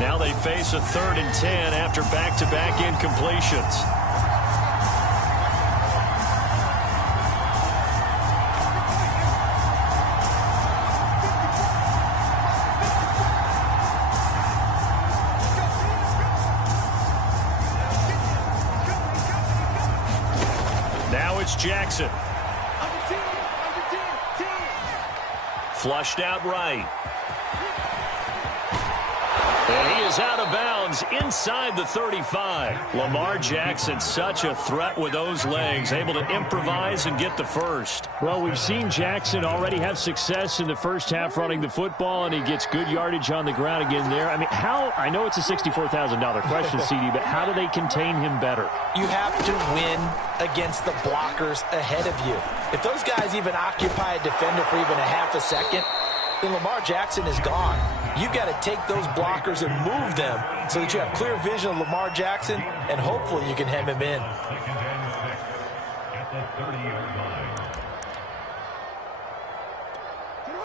Now they face a 3rd and 10 after back-to-back incompletions. Now it's Jackson. Flushed out right. And he is out of bounds inside the 35. Lamar Jackson, such a threat with those legs, able to improvise and get the first. Well, we've seen Jackson already have success in the first half running the football, and he gets good yardage on the ground again there. I mean, I know it's a $64,000 question, CD, but how do they contain him better? You have to win against the blockers ahead of you. If those guys even occupy a defender for even a half a second, then Lamar Jackson is gone. You've got to take those blockers and move them so that you have clear vision of Lamar Jackson, and hopefully you can hem him in.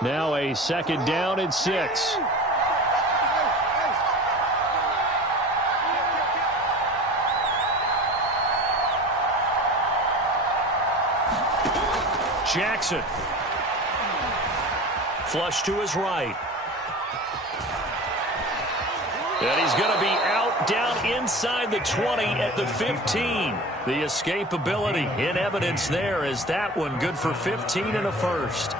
Now a 2nd down and 6. Jackson. Flush to his right. And he's going to be out down inside the 20 at the 15. The escapability in evidence there is that one good for 15 and a first.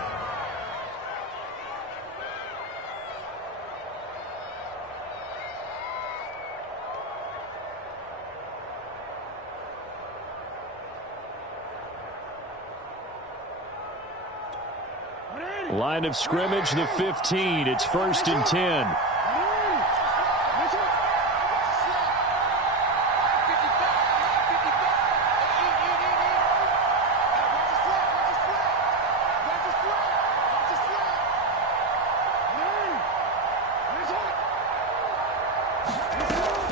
Line of scrimmage, the 15. It's 1st and 10.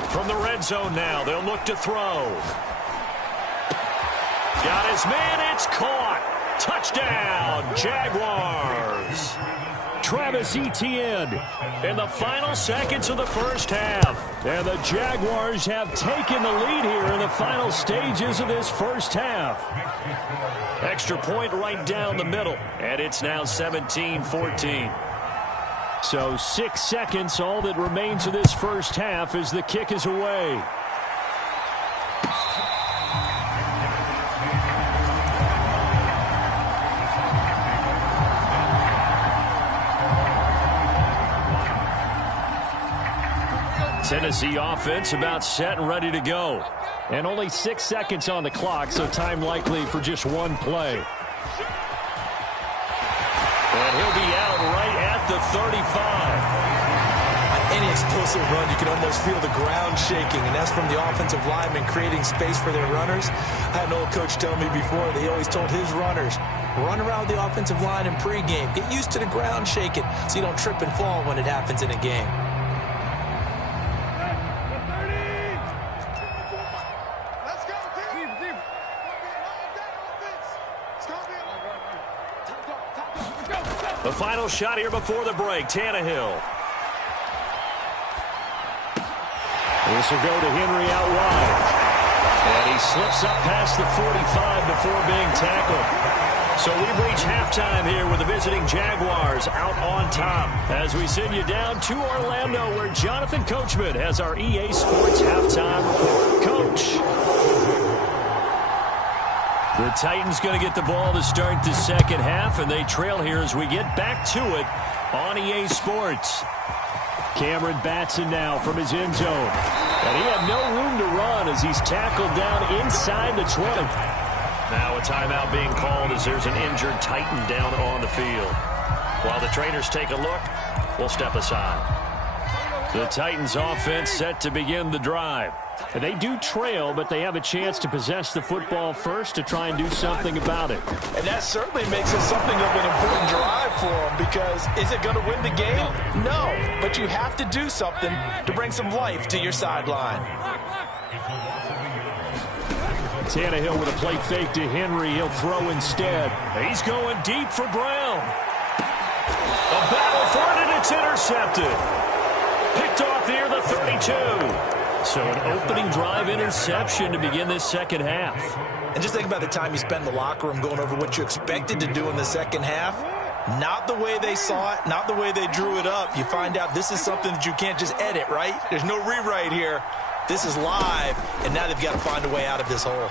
From the red zone now, they'll look to throw. Got his man, it's caught. Touchdown, Jaguars. Travis Etienne in the final seconds of the first half. And the Jaguars have taken the lead here in the final stages of this first half. Extra point right down the middle, and it's now 17-14. So 6 seconds, all that remains of this first half as the kick is away. Tennessee offense about set and ready to go. And only 6 seconds on the clock, so time likely for just one play. And he'll be out right at the 35. On any explosive run, you can almost feel the ground shaking, and that's from the offensive linemen creating space for their runners. I had an old coach tell me before, that he always told his runners, run around the offensive line in pregame. Get used to the ground shaking so you don't trip and fall when it happens in a game. The final shot here before the break, Tannehill. This will go to Henry out wide. And he slips up past the 45 before being tackled. So we've reached halftime here with the visiting Jaguars out on top. As we send you down to Orlando, where Jonathan Coachman has our EA Sports halftime report. Coach. The Titans going to get the ball to start the second half, and they trail here as we get back to it on EA Sports. Cameron Batson now from his end zone. And he had no room to run as he's tackled down inside the 20. Now a timeout being called as there's an injured Titan down on the field. While the trainers take a look, we'll step aside. The Titans offense set to begin the drive. And they do trail, but they have a chance to possess the football first to try and do something about it. And that certainly makes it something of an important drive for them, because is it going to win the game? No, but you have to do something to bring some life to your sideline. Tannehill with a play fake to Henry. He'll throw instead. He's going deep for Brown. A battle for it, and it's intercepted. Picked off off near the 32. So an opening drive interception to begin this second half. And just think about the time you spend in the locker room going over what you expected to do in the second half. Not the way they saw it, not the way they drew it up. You find out this is something that you can't just edit, right? There's no rewrite here. This is live, and now they've got to find a way out of this hole.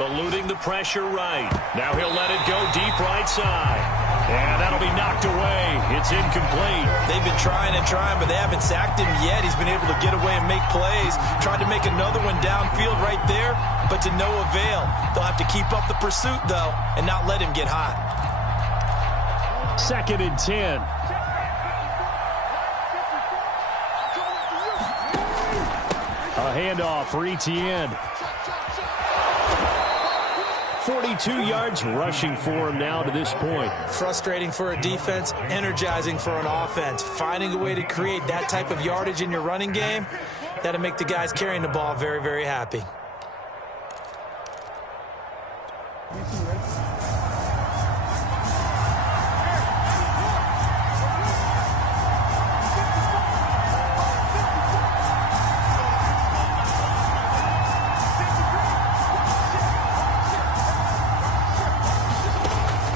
Eluding the pressure right. Now he'll let it go deep right side. And that'll be knocked away. It's incomplete. They've been trying and trying, but they haven't sacked him yet. He's been able to get away and make plays. Tried to make another one downfield right there, but to no avail. They'll have to keep up the pursuit, though, and not let him get hot. 2nd and 10. A handoff for Etienne. 42 yards rushing for him now to this point. Frustrating for a defense, energizing for an offense. Finding a way to create that type of yardage in your running game, that'll make the guys carrying the ball very, very happy.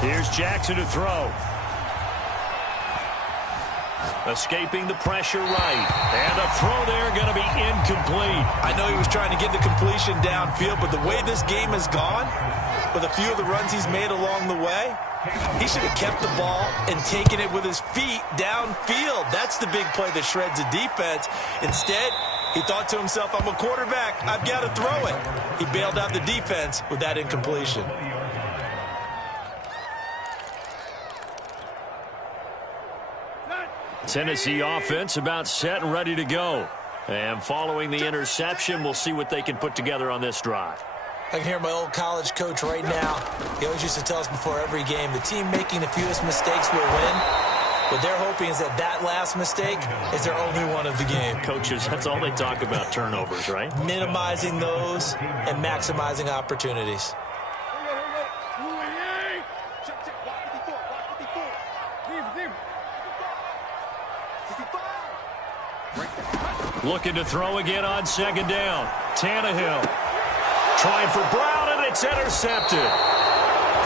Here's Jackson to throw. Escaping the pressure right. And a throw there going to be incomplete. I know he was trying to get the completion downfield, but the way this game has gone, with a few of the runs he's made along the way, he should have kept the ball and taken it with his feet downfield. That's the big play that shreds a defense. Instead, he thought to himself, I'm a quarterback. I've got to throw it. He bailed out the defense with that incompletion. Tennessee offense about set and ready to go. And following the interception, we'll see what they can put together on this drive. I can hear my old college coach right now. He always used to tell us before every game, the team making the fewest mistakes will win. What they're hoping is that last mistake is their only one of the game. Coaches, that's all they talk about, turnovers, right? Minimizing those and maximizing opportunities. Looking to throw again on 2nd down. Tannehill trying for Brown, and it's intercepted.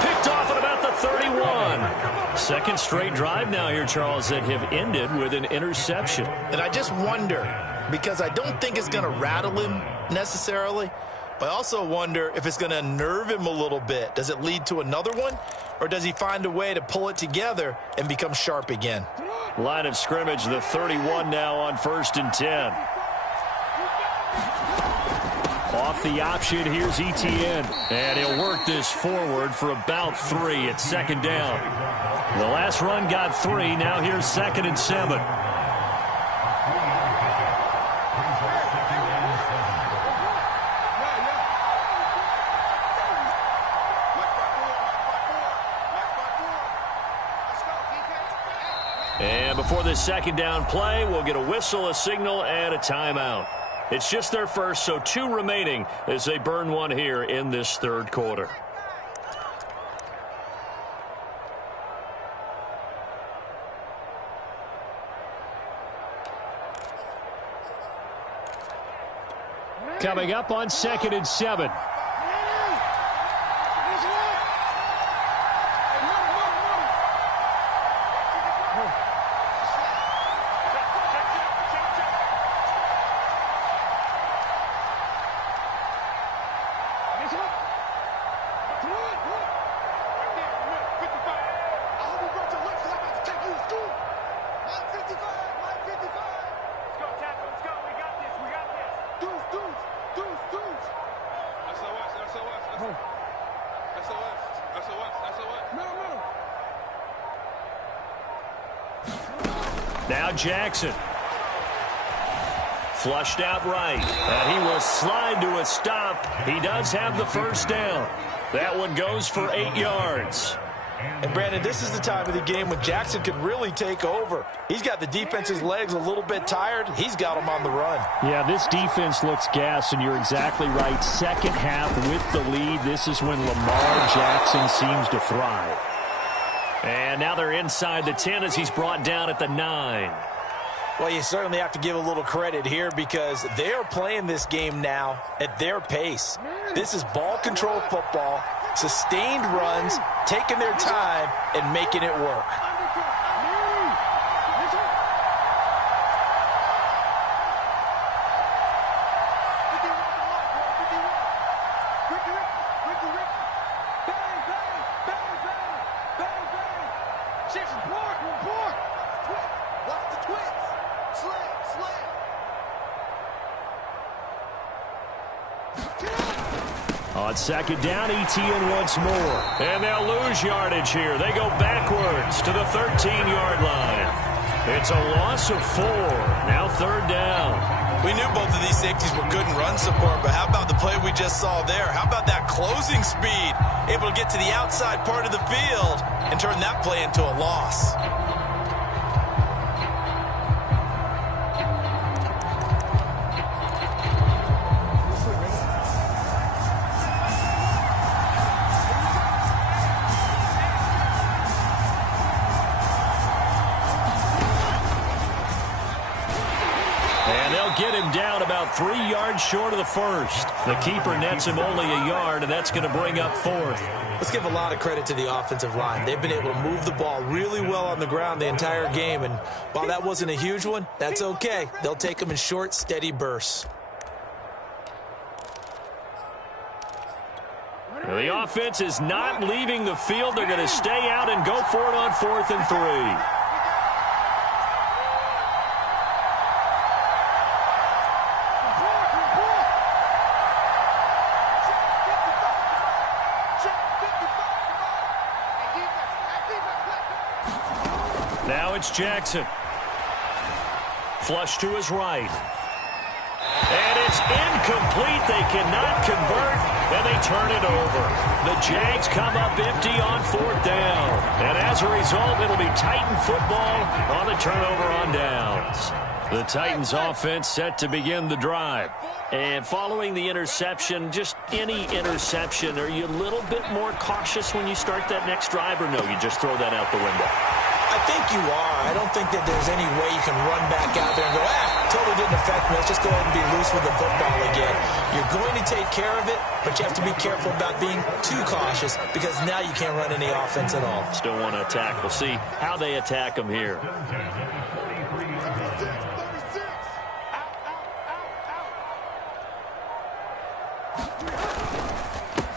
Picked off at about the 31. Second straight drive now here, Charles, that have ended with an interception. And I just wonder, because I don't think it's going to rattle him necessarily, but I also wonder if it's going to nerve him a little bit. Does it lead to another one, or does he find a way to pull it together and become sharp again? Line of scrimmage, the 31 now on 1st and 10. Off the option, here's Etienne. And he'll work this forward for about 3 at 2nd down. The last run got 3. Now here's 2nd and 7. And before this 2nd down play, we'll get a whistle, a signal, and a timeout. It's just their first, so 2 remaining as they burn one here in this 3rd quarter. Coming up on 2nd and 7. Now Jackson. Flushed out right. And he will slide to a stop. He does have the 1st down. That one goes for 8 yards. And, Brandon, this is the time of the game when Jackson could really take over. He's got the defense's legs a little bit tired. He's got them on the run. Yeah, this defense looks gassed, and you're exactly right. Second half with the lead, this is when Lamar Jackson seems to thrive. And now they're inside the 10 as he's brought down at the 9. Well, you certainly have to give a little credit here because they are playing this game now at their pace. This is ball control football, sustained runs, taking their time, and making it work. On second down, Etienne once more. And they'll lose yardage here. They go backwards to the 13-yard line. It's a loss of 4. Now third down. We knew both of these safeties were good in run support, but how about the play we just saw there? How about that closing speed? Able to get to the outside part of the field and turn that play into a loss. Get him down about 3 yards short of the first. The keeper nets him only a yard, and that's going to bring up 4th. Let's give a lot of credit to the offensive line. They've been able to move the ball really well on the ground the entire game, and while that wasn't a huge one, that's okay. They'll take them in short, steady bursts. The offense is not leaving the field. They're going to stay out and go for it on 4th and 3. Now it's Jackson. Flush to his right. And it's incomplete. They cannot convert, and they turn it over. The Jags come up empty on 4th down. And as a result, it'll be Titan football on the turnover on downs. The Titans offense set to begin the drive. And following the interception, just any interception, are you a little bit more cautious when you start that next drive, or no, you just throw that out the window? I think you are. I don't think that there's any way you can run back out there and go, totally didn't affect me. Let's just go ahead and be loose with the football again. You're going to take care of it, but you have to be careful about being too cautious because now you can't run any offense at all. Still want to attack. We'll see how they attack them here.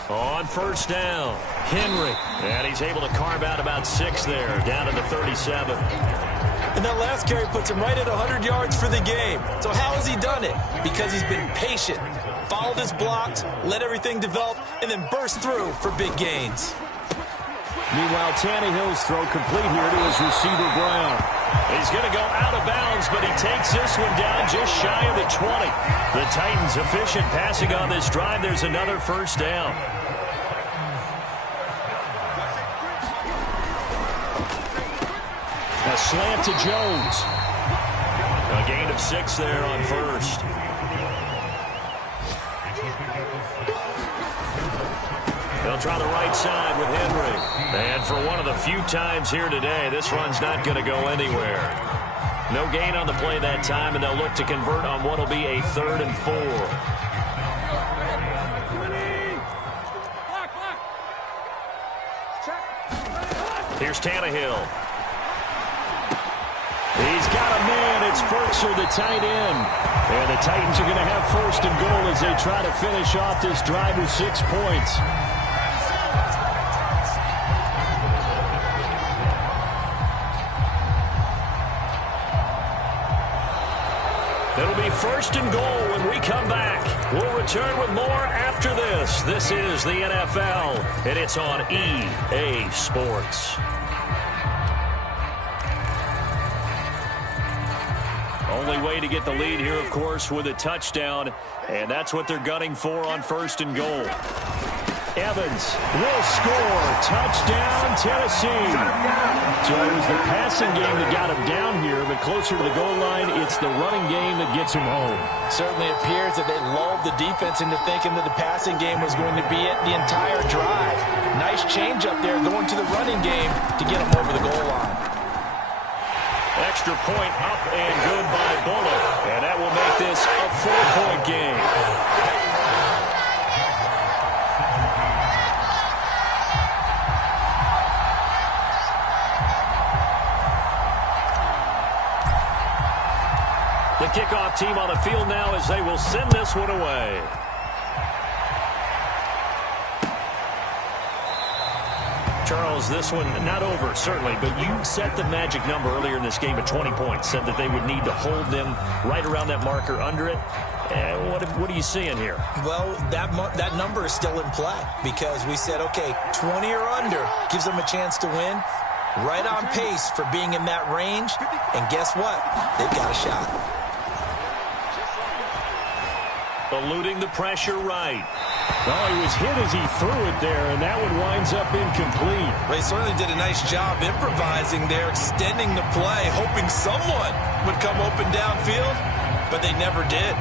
On first down, Henry. And he's able to carve out about 6 there, down to the 37. And that last carry puts him right at 100 yards for the game. So how has he done it? Because he's been patient, followed his blocks, let everything develop, and then burst through for big gains. Meanwhile, Tannehill's throw complete here to his receiver, Brown. He's going to go out of bounds, but he takes this one down just shy of the 20. The Titans efficient passing on this drive. There's another first down. A slant to Jones. A gain of 6 there on first. They'll try the right side with Henry. And for one of the few times here today, this run's not going to go anywhere. No gain on the play that time, and they'll look to convert on what will be a 3rd and 4. Here's Tannehill. He's got a man. It's Burkser, the tight end. And the Titans are going to have 1st and goal as they try to finish off this drive with 6 points. It'll be 1st and goal when we come back. We'll return with more after this. This is the NFL, and it's on EA Sports. Only way to get the lead here, of course, with a touchdown, and that's what they're gunning for on 1st and goal. Evans will score. Touchdown, Tennessee. So it was the passing game that got him down here, but closer to the goal line, it's the running game that gets him home. Certainly appears that they lulled the defense into thinking that the passing game was going to be it the entire drive. Nice change up there going to the running game to get him over the goal line. extra point up and good by Bullock. And that will make this a 4-point game. The kickoff team on the field now as they will send this one away. Charles, this one not over, certainly, but you set the magic number earlier in this game at 20 points, said that they would need to hold them right around that marker under it. What are you seeing here? Well, that number is still in play because we said, okay, 20 or under gives them a chance to win. Right on pace for being in that range. And guess what? They've got a shot. Eluding the pressure right. Well, he was hit as he threw it there, and that one winds up incomplete. They certainly did a nice job improvising there, extending the play, hoping someone would come open downfield, but they never did.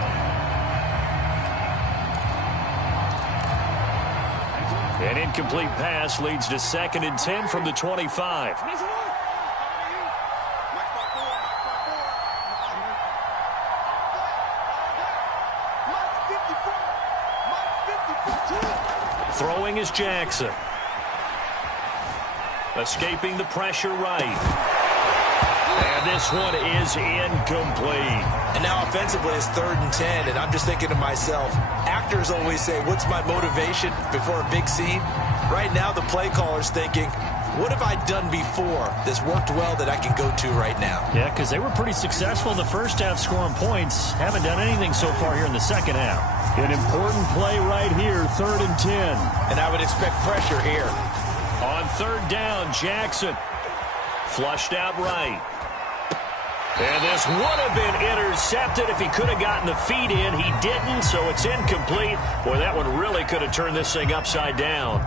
An incomplete pass leads to 2nd and 10 from the 25. Throwing is Jackson. Escaping the pressure right. And this one is incomplete. And now offensively it's 3rd and 10, and I'm just thinking to myself, actors always say, what's my motivation before a big scene? Right now the play caller's thinking, what have I done before that's worked well that I can go to right now? Yeah, because they were pretty successful in the first half scoring points. Haven't done anything so far here in the second half. An important play right here, 3rd and 10. And I would expect pressure here. On 3rd down, Jackson. Flushed out right. And this would have been intercepted if he could have gotten the feet in. He didn't, so it's incomplete. Boy, that one really could have turned this thing upside down.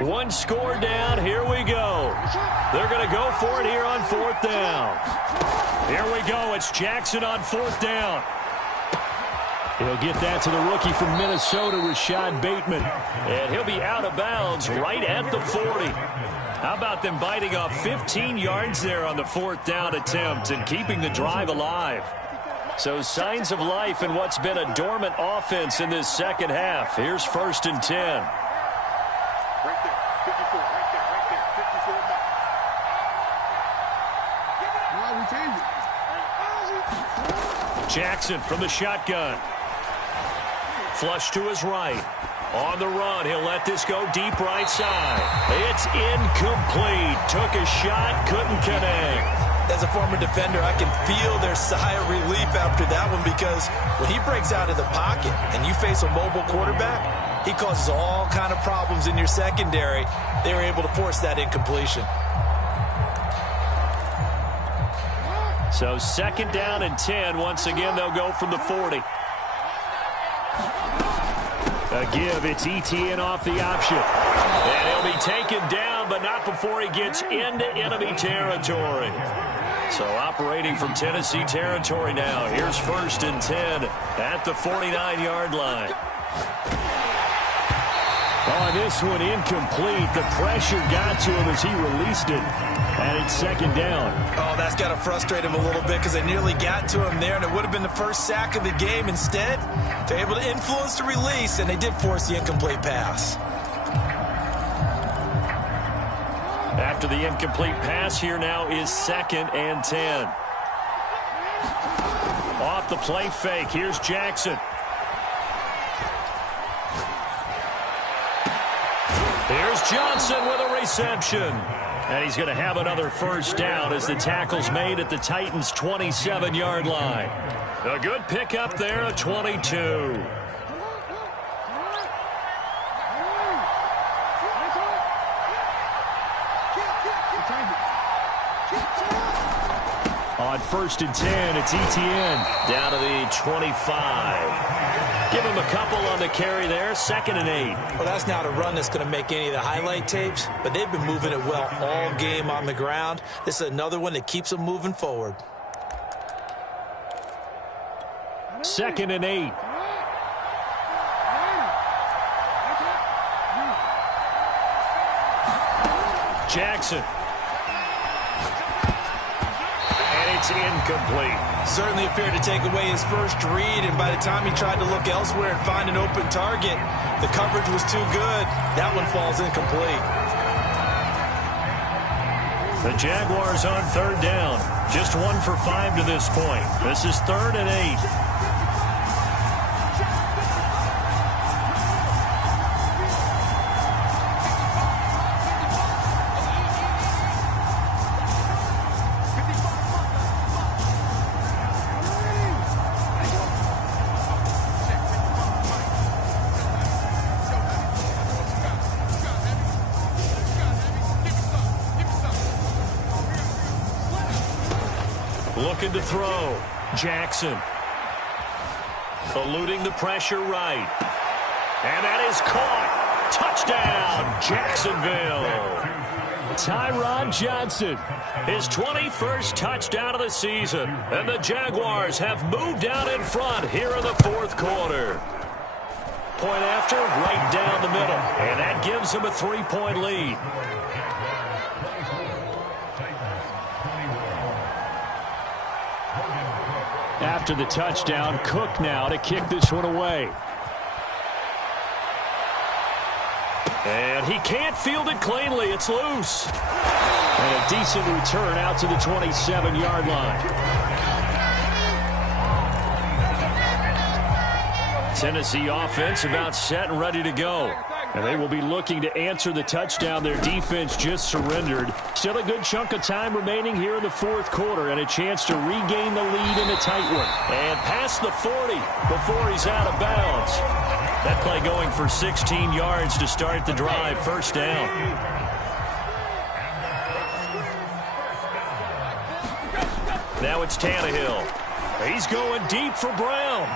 One score down. Here we go. They're going to go for it here on 4th down. Here we go. It's Jackson on 4th down. He'll get that to the rookie from Minnesota, Rashad Bateman. And he'll be out of bounds right at the 40. How about them biting off 15 yards there on the 4th down attempt and keeping the drive alive? So signs of life in what's been a dormant offense in this second half. Here's 1st and 10. Jackson from the shotgun. Flush to his right. On the run, he'll let this go deep right side. It's incomplete. Took a shot, couldn't connect. As a former defender, I can feel their sigh of relief after that one because when he breaks out of the pocket and you face a mobile quarterback, he causes all kind of problems in your secondary. They were able to force that incompletion. So 2nd down and 10. Once again, they'll go from the 40. A give. It's ETN off the option. And he'll be taken down, but not before he gets into enemy territory. So operating from Tennessee territory now. Here's 1st and 10 at the 49-yard line. Oh, this one incomplete. The pressure got to him as he released it. And it's 2nd down. Oh, that's got to frustrate him a little bit because they nearly got to him there, and it would have been the first sack of the game. Instead, they're able to influence the release, and they did force the incomplete pass. After the incomplete pass, here now is 2nd and 10. Off the play fake, here's Jackson. Here's Johnson with a reception. And he's going to have another first down as the tackle's made at the Titans' 27-yard line. A good pickup there, a 22. On 1st and 10, it's Etienne down to the 25. Give him a couple on the carry there, 2nd and 8. Well, that's not a run that's going to make any of the highlight tapes, but they've been moving it well all game on the ground. This is another one that keeps them moving forward. 2nd and 8. Jackson. It's incomplete. Certainly appeared to take away his first read, and by the time he tried to look elsewhere and find an open target, the coverage was too good. That one falls incomplete. The Jaguars on 3rd down. Just 1 for 5 to this point. This is 3rd and 8. Looking to throw. Jackson. Eluding the pressure right. And that is caught. Touchdown, Jacksonville. Tyron Johnson. His 21st touchdown of the season. And the Jaguars have moved out in front here in the 4th quarter. Point after, right down the middle. And that gives them a 3-point lead. After the touchdown, Cook now to kick this one away. And he can't field it cleanly. It's loose. And a decent return out to the 27-yard line. Tennessee offense about set and ready to go. And they will be looking to answer the touchdown their defense just surrendered. Still a good chunk of time remaining here in the 4th quarter and a chance to regain the lead in a tight one. And past the 40 before he's out of bounds. That play going for 16 yards to start the drive. First down. Now it's Tannehill. He's going deep for Brown.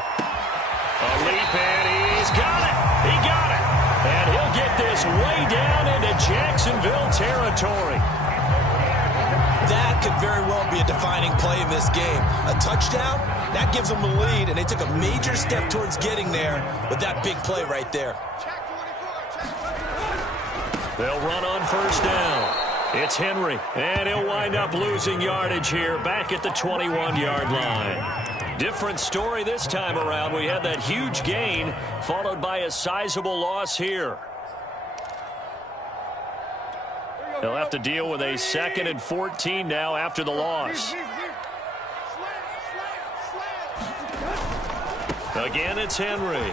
A leap, and he's got it. He got it. And he'll get this way down into Jacksonville territory. That could very well be a defining play in this game. A touchdown, that gives them the lead, and they took a major step towards getting there with that big play right there. They'll run on first down. It's Henry, and he'll wind up losing yardage here back at the 21-yard line. Different story this time around. We had that huge gain followed by a sizable loss here. They'll have to deal with a 2nd and 14 now after the loss. Again, it's Henry.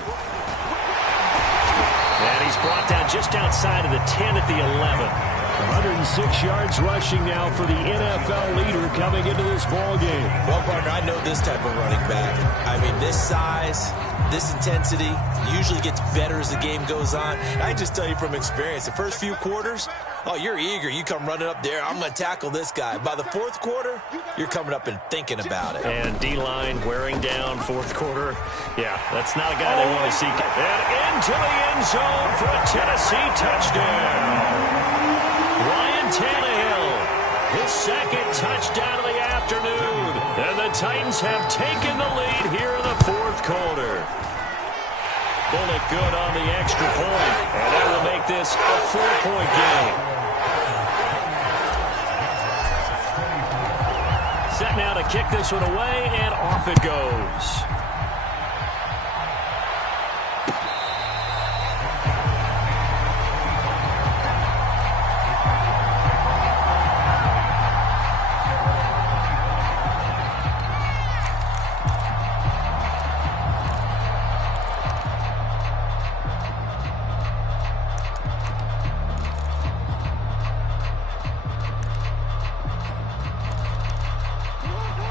And he's brought down just outside of the 10 at the 11. 106 yards rushing now for the NFL leader coming into this ball game. Well, partner, I know this type of running back. I mean, this size, this intensity usually gets better as the game goes on. And I just tell you from experience, the first few quarters, oh, you're eager. You come running up there. I'm going to tackle this guy. By the 4th quarter, you're coming up and thinking about it. And D-line wearing down 4th quarter. Yeah, that's not a guy they want to see. And into the end zone for a Tennessee touchdown. Ryan Tannehill, his 2nd touchdown of the afternoon. And the Titans have taken the lead here in the 4th quarter. Bullet good on the extra point. And that will make this a 4-point game. Set now to kick this one away, and off it goes.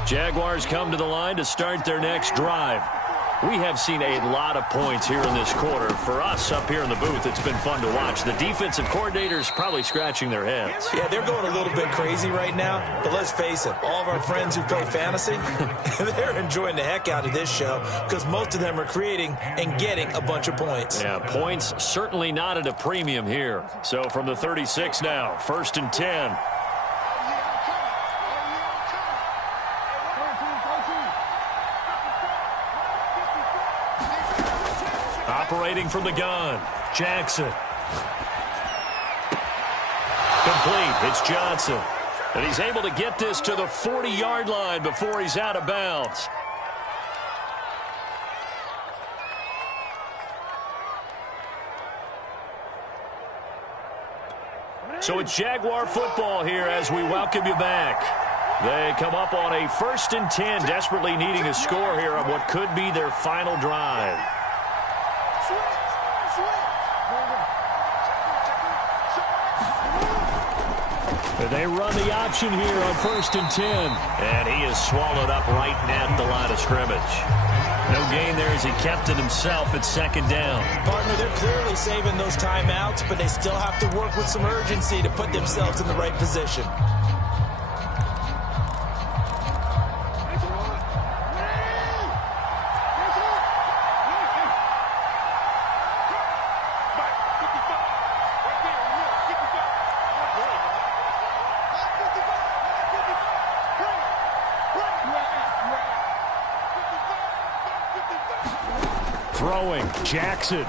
Jaguars come to the line to start their next drive. We have seen a lot of points here in this quarter. For us up here in the booth, it's been fun to watch. The defensive coordinators probably scratching their heads. Yeah, they're going a little bit crazy right now. But let's face it, all of our friends who play fantasy, they're enjoying the heck out of this show because most of them are creating and getting a bunch of points. Yeah, points certainly not at a premium here. So from the 36 now, 1st and 10. Operating from the gun, Jackson. Complete, it's Johnson. And he's able to get this to the 40-yard line before he's out of bounds. So it's Jaguar football here as we welcome you back. They come up on a 1st and 10, desperately needing a score here on what could be their final drive. They run the option here on 1st and 10. And he is swallowed up right at the line of scrimmage. No gain there as he kept it himself at 2nd down. Partner, they're clearly saving those timeouts, but they still have to work with some urgency to put themselves in the right position. Throwing, Jackson.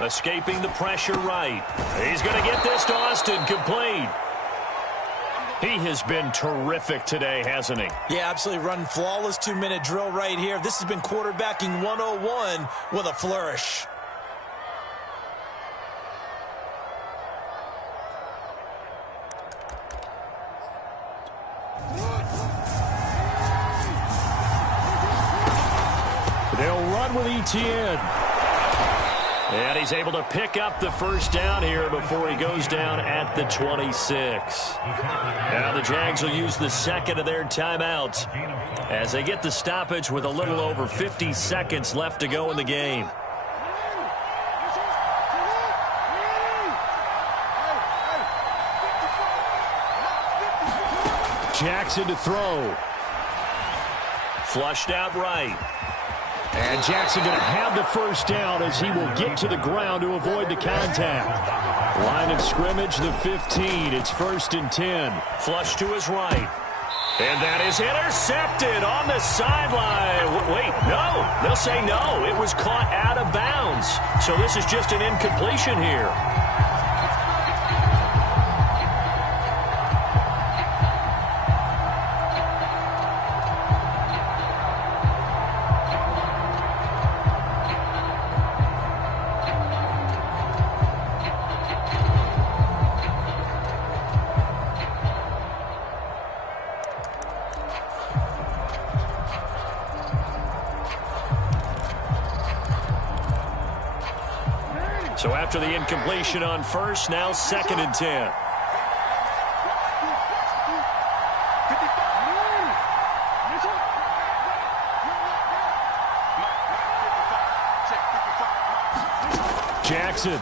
Escaping the pressure right. He's going to get this to Austin, complete. He has been terrific today, hasn't he? Yeah, absolutely running flawless 2-minute drill right here. This has been quarterbacking 101 with a flourish. They'll run with Etienne. And he's able to pick up the 1st down here before he goes down at the 26. Now the Jags will use the 2nd of their timeouts as they get the stoppage with a little over 50 seconds left to go in the game. Jackson to throw. Flushed out right. And Jackson going to have the 1st down as he will get to the ground to avoid the contact. Line of scrimmage, the 15. It's 1st and 10. Flush to his right. And that is intercepted on the sideline. Wait, no. They'll say no. It was caught out of bounds. So this is just an incompletion here. So after the incompletion on 1st, now 2nd and 10. Jackson.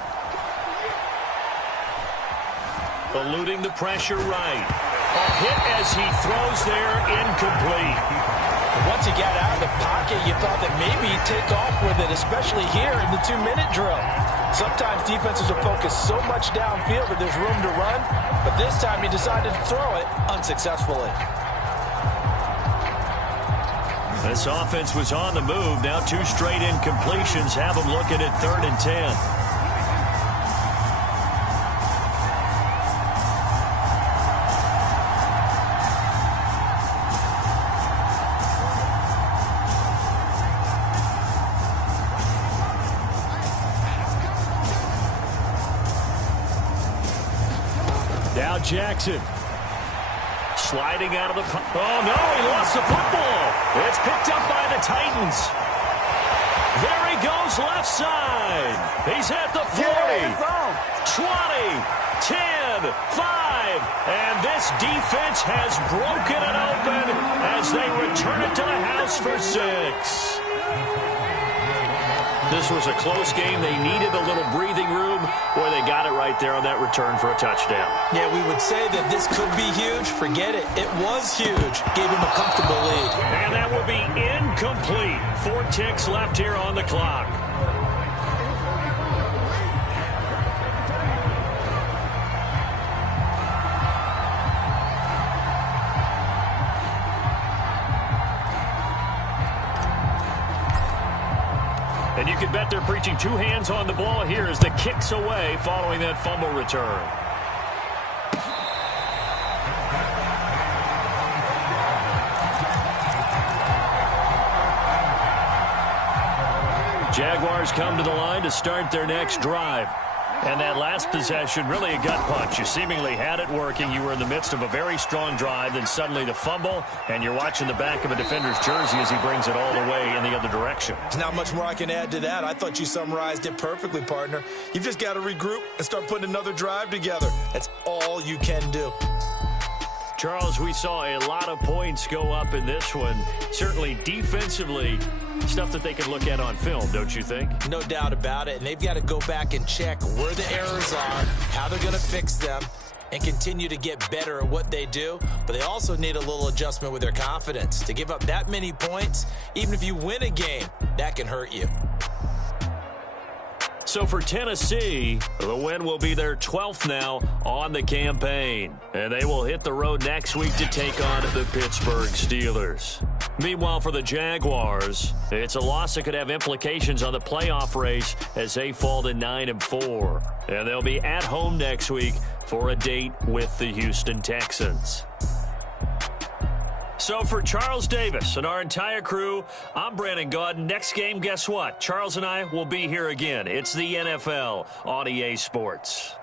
Eluding the pressure right. A hit as he throws there, incomplete. Once he got out of the pocket, you thought that maybe he'd take off with it, especially here in the 2-minute drill. Sometimes defenses will focus so much downfield that there's room to run, but this time he decided to throw it unsuccessfully. This offense was on the move. Now 2 straight incompletions have them looking at 3rd and 10. Now Jackson. Sliding out of the... Oh, no, he lost the football. It's picked up by the Titans. There he goes left side. He's at the 40, 20, 10, 5. drive. And this defense has broken it open as they return it to the house for 6. This was a close game. They needed a little breathing room. Boy, they got it right there on that return for a touchdown. Yeah, we would say that this could be huge. Forget it. It was huge. Gave him a comfortable lead. And that will be incomplete. 4 ticks left here on the clock. And you can bet they're preaching 2 hands on the ball here as the kick's away following that fumble return. Jaguars come to the line to start their next drive. And that last possession, really a gut punch. You seemingly had it working. You were in the midst of a very strong drive. Then suddenly the fumble, and you're watching the back of a defender's jersey as he brings it all the way in the other direction. There's not much more I can add to that. I thought you summarized it perfectly, partner. You've just got to regroup and start putting another drive together. That's all you can do. Charles, we saw a lot of points go up in this one. Certainly defensively, stuff that they can look at on film, don't you think? No doubt about it. And they've got to go back and check where the errors are, how they're going to fix them, and continue to get better at what they do. But they also need a little adjustment with their confidence. To give up that many points, even if you win a game, that can hurt you. So for Tennessee, the win will be their 12th now on the campaign. And they will hit the road next week to take on the Pittsburgh Steelers. Meanwhile, for the Jaguars, it's a loss that could have implications on the playoff race as they fall to 9-4. And they'll be at home next week for a date with the Houston Texans. So for Charles Davis and our entire crew, I'm Brandon Gaudin. Next game, guess what? Charles and I will be here again. It's the NFL on EA Sports.